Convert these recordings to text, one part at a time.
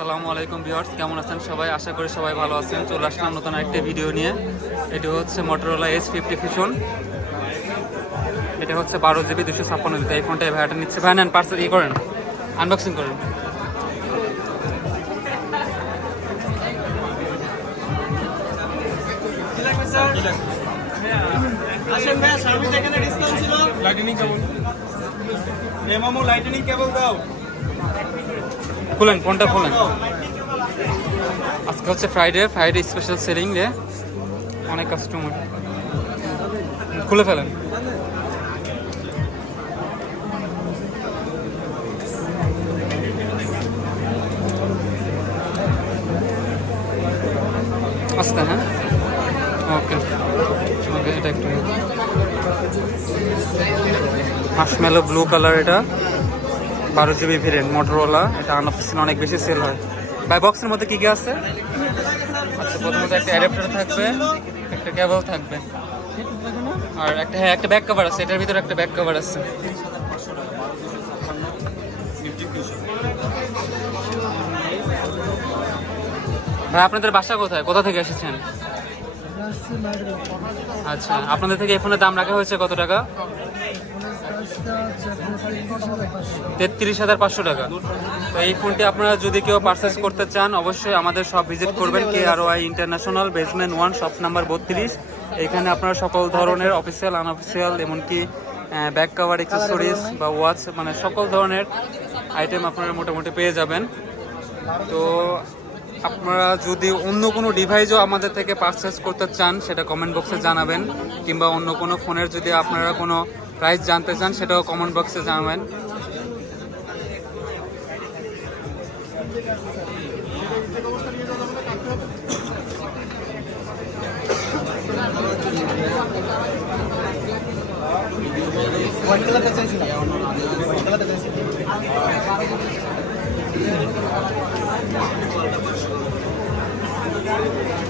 আসসালামু আলাইকুম ভিউয়ার্স কেমন আছেন সবাই? আশা করি সবাই ভালো আছেন। চলে আসলাম নতুন একটা ভিডিও নিয়ে। এটি হচ্ছে মোটরোলা এস ফিফটি ফিশন এটা হচ্ছে বারো জিবি দুশো ছাপ্পান্ন জিবি এই ফোনটা ভাইয়াটা নিচ্ছে। ভাই নেন পার্সেল ই করেন। আনবক্সিং করেন। আসেন ভাই সার্ভিস এখানে ডিসকাউন্ট ছিল। লাইটেনিং কেবল এমামো লাইটেনিং কেবল দাও। খুলেন ফোনটা খুলেন? আজকে হচ্ছে ফ্রাইডে ফ্রাইডে স্পেশাল সেলিং রে অনেক কাস্টমার খুলে ফেলেন। আস্তে হ্যাঁ? ওকে ওকে এটা একটু মাসমেলো ব্লু কালার এটা। বারো জিবি ভেরিয়েন্ট মোটরোলা এটা আনঅফিসিয়াল অনেক বেশি সেল হয়। ভাই বক্সের মধ্যে কী কী আছে? আচ্ছা প্রথমত একটা অ্যাডাপ্টার থাকবে, একটা কেবল থাকবে। আর একটা হ্যাঁ একটা ব্যাক কভার আছে, এটার ভিতরে একটা ব্যাক কভার আছে। ভাই, আপনাদের বাসা কোথায়? কোথা থেকে এসেছেন? আচ্ছা আপনাদের থেকে ফোনের দাম রাখা হয়েছে কত টাকা? তেত্রিশ হাজার পাঁচশো টাকা। তো এই ফোনটি আপনারা যদি কেউ পারচেস করতে চান, অবশ্যই আমাদের সব ভিজিট করবেন K R Y international basement one shop number বত্রিশ। এখানে আপনারা সকল ধরনের অফিসিয়াল আনঅফিসিয়াল এমনকি ব্যাক কাভার অ্যাক্সেসরিজ বা ওয়াচ মানে সকল ধরনের আইটেম আপনারা মোটামুটি পেয়ে যাবেন। তো আপনারা যদি অন্য কোনো ডিভাইসও আমাদের থেকে পারচেস করতে চান, সেটা কমেন্ট বক্সে জানাবেন, কিংবা অন্য কোনো ফোনের যদি আপনারা কোনো প্রাইস জানতে চান সেটাও কমেন্ট বক্সে জানাবেন।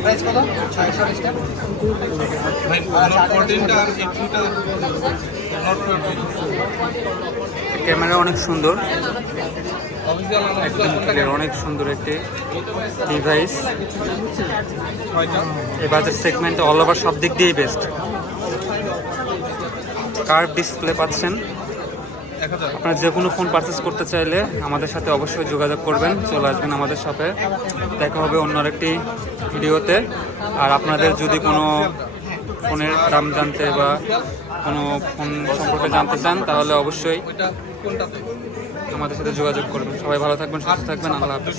প্রাইস কত? ছয়শো ক্যামেরা অনেক সুন্দর। একদম অনেক সুন্দর একটি ডিভাইস এই বাজার সেগমেন্টে অল ওভার সব দিক দিয়েই বেস্ট কার্ভ ডিসপ্লে পাচ্ছেন। আপনারা যে কোনো ফোন পারচেস করতে চাইলে আমাদের সাথে অবশ্যই যোগাযোগ করবেন, চলে আসবেন আমাদের শপে দেখা হবে অন্য আরেকটি ভিডিওতে। আর আপনাদের যদি কোনো ফোনের দাম জানতে বা কোনো ফোন সম্পর্কে জানতে চান, তাহলে অবশ্যই আমাদের সাথে যোগাযোগ করবেন। সবাই ভালো থাকবেন, সুস্থ থাকবেন, আল্লাহ হাফিজ।